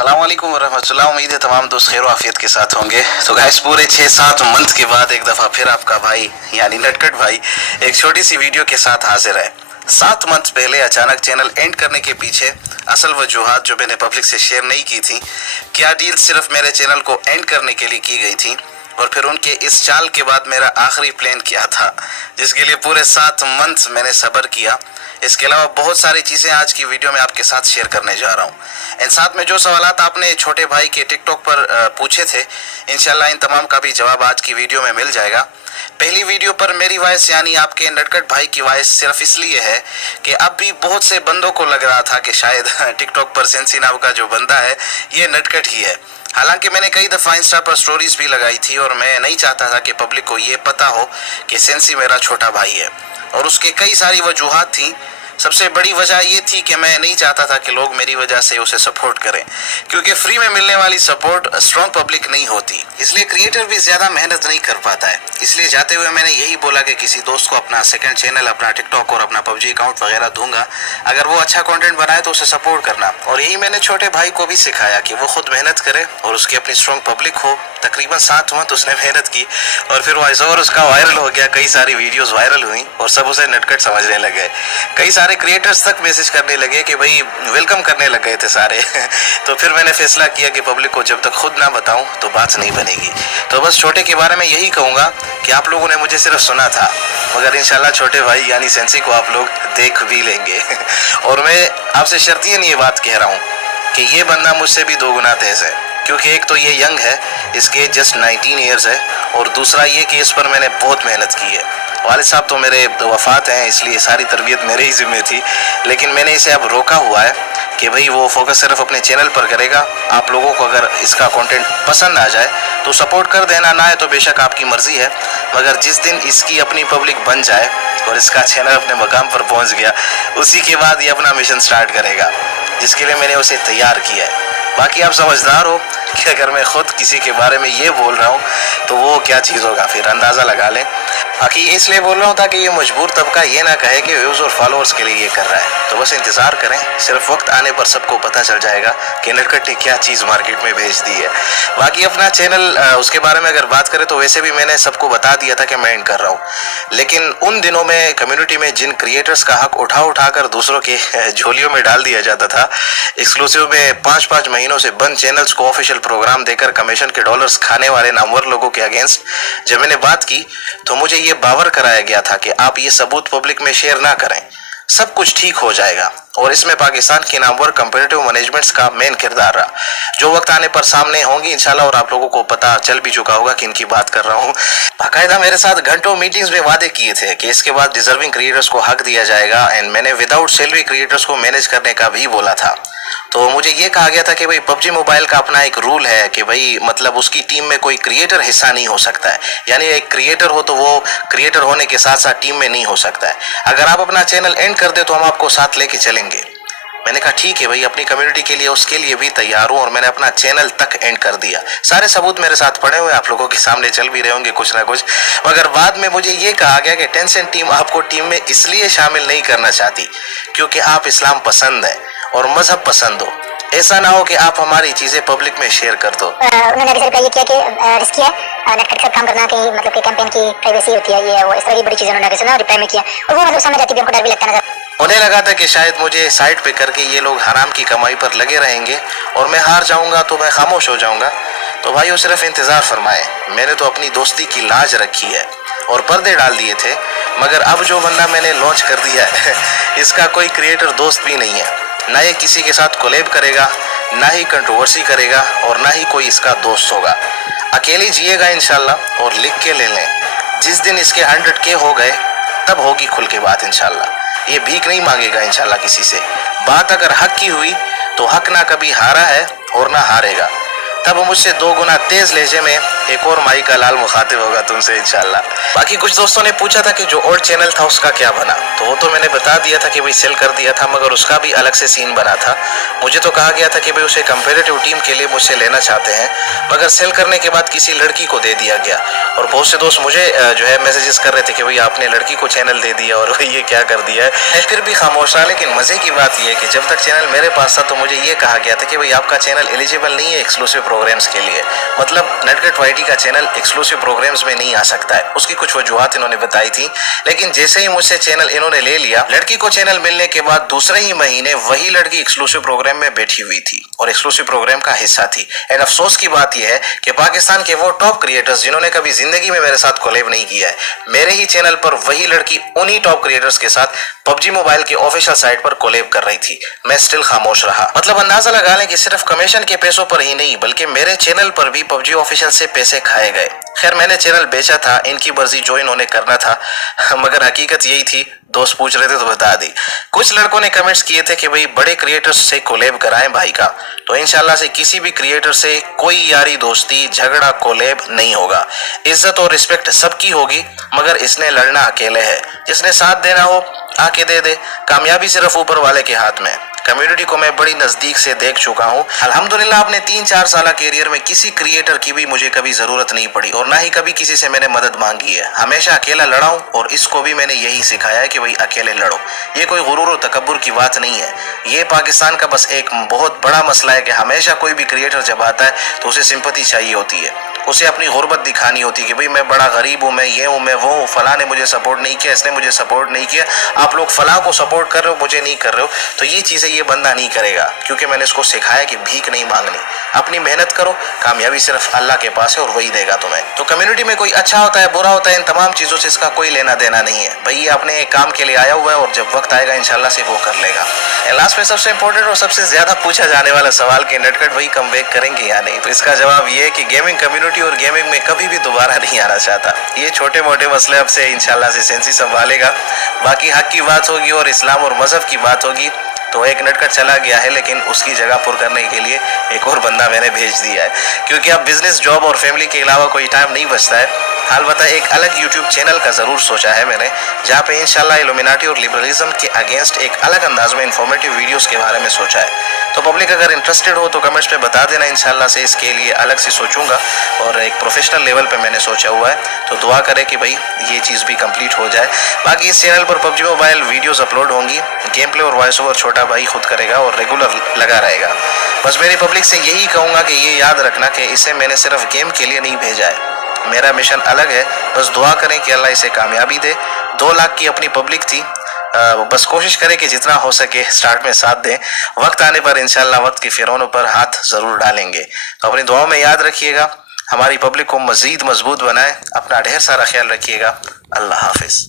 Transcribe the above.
अस्सलाम वालेकुम वरहमतुल्लाह। उम्मीद है तमाम दोस्त खैर आफियत के साथ होंगे। तो गाइस पूरे 6-7 मंथ के बाद एक दफ़ा फिर आपका भाई यानी नटखट भाई एक छोटी सी वीडियो के साथ हाजिर है। 7 मंथ पहले अचानक चैनल एंड करने के पीछे असल वजूहात जो मैंने पब्लिक से शेयर नहीं की थी, क्या डील सिर्फ मेरे चैनल को एंड करने के लिए की गई थी, और फिर उनके इस चाल के बाद मेरा आखिरी प्लान क्या था जिसके लिए पूरे 7 मंथ मैंने सब्र किया। इसके अलावा बहुत सारी चीज़ें आज की वीडियो में आपके साथ शेयर करने जा रहा हूँ। इन साथ में जो सवालात आपने छोटे भाई के टिकटॉक पर पूछे थे, इंशाल्लाह इन तमाम का भी जवाब आज की वीडियो में मिल जाएगा। पहली वीडियो पर मेरी वॉइस यानी आपके नटखट भाई की वॉइस सिर्फ इसलिए है कि अब भी बहुत से बंदों को लग रहा था कि शायद टिकटॉक पर सेंसी नाम का जो बंदा है ये नटखट ही है। हालांकि मैंने कई दफ़ा इंस्टा पर स्टोरीज भी लगाई थी और मैं नहीं चाहता था कि पब्लिक को ये पता हो कि सेंसी मेरा छोटा भाई है, और उसके कई सारी वजूहात थी। सबसे बड़ी वजह ये थी कि मैं नहीं चाहता था कि लोग मेरी वजह से उसे सपोर्ट करें, क्योंकि फ्री में मिलने वाली सपोर्ट स्ट्रॉन्ग पब्लिक नहीं होती, इसलिए क्रिएटर भी ज़्यादा मेहनत नहीं कर पाता है। इसलिए जाते हुए मैंने यही बोला कि किसी दोस्त को अपना सेकंड चैनल, अपना टिकटॉक और अपना पबजी अकाउंट वगैरह दूंगा, अगर वो अच्छा कंटेंट बनाए तो उसे सपोर्ट करना। और यही मैंने छोटे भाई को भी सिखाया कि वो खुद मेहनत करे और उसकी अपनी स्ट्रॉन्ग पब्लिक हो। तकरीबन 7 मंथ उसने मेहनत की और फिर वॉइस ओवर उसका वायरल हो गया, कई सारी वीडियोस वायरल हुई और सब उसे नटखट समझने लगे। कई सारे क्रिएटर्स तक मैसेज करने लगे कि भाई वेलकम करने लग गए थे सारे तो फिर मैंने फैसला किया कि पब्लिक को जब तक खुद ना बताऊं तो बात नहीं बनेगी। तो बस छोटे के बारे में यही कहूँगा कि आप लोगों ने मुझे सिर्फ सुना था, मगर इंशाल्लाह छोटे भाई यानी सेंसी को आप लोग देख भी लेंगे और मैं आपसे शर्तियन ये बात कह रहा हूँ कि ये बंदा मुझसे भी 2 गुना तेज़ है, क्योंकि एक तो ये यंग है, इसके जस्ट 19 ईयर्स है, और दूसरा ये कि इस पर मैंने बहुत मेहनत की है। वालिद साहब तो मेरे वफ़ात हैं, इसलिए सारी तरबियत मेरे ही ज़िम्मे थी, लेकिन मैंने इसे अब रोका हुआ है कि भाई वो फोकस सिर्फ अपने चैनल पर करेगा। आप लोगों को अगर इसका कंटेंट पसंद आ जाए तो सपोर्ट कर देना, ना है तो बेशक आपकी मर्ज़ी है, मगर जिस दिन इसकी अपनी पब्लिक बन जाए और इसका चैनल अपने मकाम पर पहुँच गया, उसी के बाद ये अपना मिशन स्टार्ट करेगा, जिसके लिए मैंने उसे तैयार किया है। बाकी आप समझदार हो कि अगर मैं खुद किसी के बारे में ये बोल रहा हूँ तो वो क्या चीज़ होगा, फिर अंदाज़ा लगा लें। बाकी इसलिए बोल रहा हूँ ताकि ये मजबूर तबका ये ना कहे कि व्यूज़ और फॉलोअर्स के लिए ये कर रहा है। तो बस इंतज़ार करें, सिर्फ वक्त आने पर सबको पता चल जाएगा कि नटखट ने क्या चीज़ मार्केट में भेज दी है। बाकी अपना चैनल उसके बारे में अगर बात करें तो वैसे भी मैंने सबको बता दिया था कि मैं एंड कर रहा हूँ, लेकिन उन दिनों में कम्युनिटी में जिन क्रिएटर्स का हक उठा कर दूसरों के झोलियों में डाल दिया जाता था, एक्सक्लूसिव में 5-5 महीनों से बंद चैनल्स को ऑफिशियल प्रोग्राम देकर कमीशन के डॉलर्स खाने वाले नामवर लोगों के अगेंस्ट जब मैंने बात की तो मुझे ये बावर कराया गया था कि आप ये सबूत पब्लिक में शेयर ना करें, सब कुछ ठीक हो जाएगा। और इसमें पाकिस्तान के नामवर कंपेरेटिव मैनेजमेंट्स का मेन किरदार रहा, जो वक्त आने पर सामने होंगी इंशाल्लाह, और आप लोगों को पता चल भी चुका होगा कि इनकी बात कर रहा हूँ। बाकायदा मेरे साथ घंटों मीटिंग्स में वादे किए थे कि इसके बाद डिजर्विंग क्रिएटर्स को हक दिया जाएगा, एंड मैंने विदाउट सैलरी क्रिएटर्स को मैनेज करने का भी बोला था। तो मुझे ये कहा गया था कि भाई पबजी मोबाइल का अपना एक रूल है कि भाई मतलब उसकी टीम में कोई क्रिएटर हिस्सा नहीं हो सकता है, यानी एक क्रिएटर हो तो वो क्रिएटर होने के साथ साथ टीम में नहीं हो सकता है। अगर आप अपना चैनल एंड कर दे तो हम आपको साथ लेके चलेंगे। मैंने कहा ठीक है भाई, अपनी कम्युनिटी के लिए उसके लिए भी तैयार हूँ, और मैंने अपना चैनल तक एंड कर दिया। सारे सबूत मेरे साथ पड़े हुए आप लोगों के सामने चल भी रहे होंगे कुछ ना कुछ। मगर बाद में मुझे ये कहा गया कि टेंशन टीम आपको टीम में इसलिए शामिल नहीं करना चाहती क्योंकि आप इस्लाम पसंद है और मजहब पसंद हो, ऐसा ना हो कि आप हमारी चीजें पब्लिक में शेयर कर दो। उन्होंने अभी रिप्लाई ये किया कि रिस्की है नटखट के साथ काम करना, कि मतलब कि कैंपेन की प्राइवेसी होती है, ये वो इस तरह की बड़ी चीजें उन्होंने सुना रिप्लाई में किया, और वो मतलब समझ आती है, उनको डर भी लगता नजर। उन्हें लगा था कि शायद मुझे साइड पे करके ये लोग हराम की कमाई पर लगे रहेंगे और मैं हार जाऊंगा तो मैं खामोश हो जाऊंगा। तो भाइयों सिर्फ इंतजार फरमाए, मैंने तो अपनी दोस्ती की लाज रखी है और पर्दे डाल दिए थे, मगर अब जो बंदा मैंने लॉन्च कर दिया है इसका कोई क्रिएटर दोस्त भी नहीं है, ना ये किसी के साथ कोलैब करेगा, ना ही कंट्रोवर्सी करेगा, और ना ही कोई इसका दोस्त होगा। अकेले जिएगा इंशाल्लाह, और लिख के ले लें जिस दिन इसके 100K हो गए तब होगी खुल के बात इंशाल्लाह। ये भीख नहीं मांगेगा इंशाल्लाह किसी से। बात अगर हक की हुई तो हक ना कभी हारा है और ना हारेगा। तब मुझसे 2 गुना तेज लहजे में एक और माई का लाल मुखातिब होगा तुमसे इंशाल्लाह। बाकी कुछ दोस्तों ने पूछा था कि जो ओल्ड चैनल था उसका क्या बना, तो वो तो मैंने बता दिया था कि भाई सेल कर दिया था, मगर उसका भी अलग से सीन बना था। मुझे तो कहा गया था कि भाई उसे कंपेरेटिव टीम के लिए मुझसे लेना चाहते हैं, मगर सेल करने के बाद किसी लड़की को दे दिया गया। और बहुत से दोस्त मुझे जो है मैसेजेस कर रहे थे कि भाई आपने लड़की को चैनल दे दिया और ये क्या कर दिया है। मैं फिर भी खामोश रहा, लेकिन मजे की बात यह है कि जब तक चैनल मेरे पास था तो मुझे ये कहा गया था कि भाई आपका चैनल एलिजिबल नहीं है एक्सक्लूसिव प्रोग्राम्स के लिए, मतलब नटखट वाईटी का चैनल एक्सक्लूसिव प्रोग्राम्स में नहीं आ सकता है। उसकी कुछ वजूहत इन्होंने बताई थी, लेकिन जैसे ही मुझसे चैनल इन्होंने ले लिया, लड़की को चैनल मिलने के बाद दूसरे ही महीने वही लड़की एक्सक्लूसिव प्रोग्राम में बैठी हुई थी और एक्सक्लूसिव प्रोग्राम का हिस्सा थी। एंड अफसोस की बात यह है कि पाकिस्तान के वो टॉप क्रिएटर्स जिन्होंने कभी जिंदगी में मेरे साथ कोलैब नहीं किया है, मेरे ही चैनल पर वही लड़की उन्हीं टॉप क्रिएटर्स के साथ पबजी मोबाइल के ऑफिशियल साइट पर कोलैब कर रही थी। मैं स्टिल खामोश रहा। मतलब अंदाजा लगा लें कि सिर्फ कमीशन के पैसों पर ही नहीं बल्कि मेरे चैनल पर भी पबजी ऑफिशियल से पैसे खाए गए। खैर मैंने चैनल बेचा था, इनकी मर्जी जो इन्होंने करना था, मगर हकीकत यही थी। दोस्त पूछ रहे थे तो बता दी। कुछ लड़कों ने कमेंट्स किए थे कि भाई बड़े क्रिएटर्स से कोलैब कराएं भाई का, तो इंशाल्लाह से किसी भी क्रिएटर से कोई यारी दोस्ती झगड़ा कोलैब नहीं होगा। इज्जत और रिस्पेक्ट सबकी होगी, मगर इसने लड़ना अकेले है। जिसने साथ देना हो आके दे दे, कामयाबी सिर्फ ऊपर वाले के हाथ में। कम्युनिटी को मैं बड़ी नजदीक से देख चुका हूँ। अल्हम्दुलिल्लाह अपने 3-4 साल कैरियर में किसी क्रिएटर की भी मुझे कभी जरूरत नहीं पड़ी और ना ही कभी किसी से मैंने मदद मांगी है। हमेशा अकेला लड़ा हूँ और इसको भी मैंने यही सिखाया है कि भाई अकेले लड़ो। ये कोई गुरूर और तकब्बुर की बात नहीं है। ये पाकिस्तान का बस एक बहुत बड़ा मसला है कि हमेशा कोई भी क्रिएटर जब आता है तो उसे सिंपैथी चाहिए होती है, उसे अपनी गुर्बत दिखानी होती है कि भाई मैं बड़ा गरीब हूँ, मैं ये हूँ, मैं वो हूँ, फलां ने मुझे सपोर्ट नहीं किया, इसने मुझे सपोर्ट नहीं किया, आप लोग फलां को सपोर्ट कर रहे हो, मुझे नहीं कर रहे हो। तो ये चीज़ें ये बंदा नहीं करेगा, क्योंकि मैंने इसको सिखाया कि भीख नहीं मांगनी, अपनी मेहनत करो, कामयाबी सिर्फ अल्लाह के पास है और वही देगा तुम्हें। तो कम्युनिटी में कोई अच्छा होता है बुरा होता है, इन तमाम चीज़ों से इसका कोई लेना देना नहीं है। भाई ये अपने काम के लिए आया हुआ है और जब वक्त आएगा इंशाल्लाह से वो कर लेगा। लास्ट में सबसे इंपॉर्टेंट और सबसे ज्यादा पूछा जाने वाला सवाल कि नटखट भाई कम बैक करेंगे या नहीं, तो इसका जवाब ये है कि गेमिंग कम्युनिटी और गेमिंग में कभी भी दोबारा नहीं आना चाहता। ये छोटे मोटे मसले अब से इंशाल्लाह से सेंसी संभालेगा। बाकी हक की बात होगी और इस्लाम और मजहब की बात होगी तो एक नटखट चला गया है, लेकिन उसकी जगह पुर करने के लिए एक और बंदा मैंने भेज दिया है, क्योंकि अब बिजनेस जॉब और फैमिली के अलावा कोई टाइम नहीं बचता है। अलबत्ता एक अलग यूट्यूब चैनल का ज़रूर सोचा है मैंने, जहाँ पे इंशाल्लाह इल्यूमिनाटी और लिबरलिज्म के अगेंस्ट एक अलग अंदाज में इंफॉर्मेटिव वीडियोस के बारे में सोचा है। तो पब्लिक अगर इंटरेस्टेड हो तो कमेंट्स में बता देना, इंशाल्लाह से इसके लिए अलग से सोचूंगा और एक प्रोफेशनल लेवल पे मैंने सोचा हुआ है। तो दुआ करें कि भाई ये चीज़ भी कंप्लीट हो जाए। बाकी इस चैनल पर पबजी मोबाइल वीडियोस अपलोड होंगी, गेम प्ले और वॉइस ओवर छोटा भाई खुद करेगा और रेगुलर लगा रहेगा। बस मेरी पब्लिक से यही कहूँगा कि ये याद रखना कि इसे मैंने सिर्फ गेम के लिए नहीं भेजा है, मेरा मिशन अलग है। बस दुआ करें कि अल्लाह इसे कामयाबी दे। 2 लाख की अपनी पब्लिक थी, बस कोशिश करें कि जितना हो सके स्टार्ट में साथ दें। वक्त आने पर इंशाल्लाह वक्त की फिरौनों पर हाथ ज़रूर डालेंगे। तो अपनी दुआओं में याद रखिएगा, हमारी पब्लिक को मज़ीद मजबूत बनाए। अपना ढेर सारा ख्याल रखिएगा। अल्लाह हाफिज़।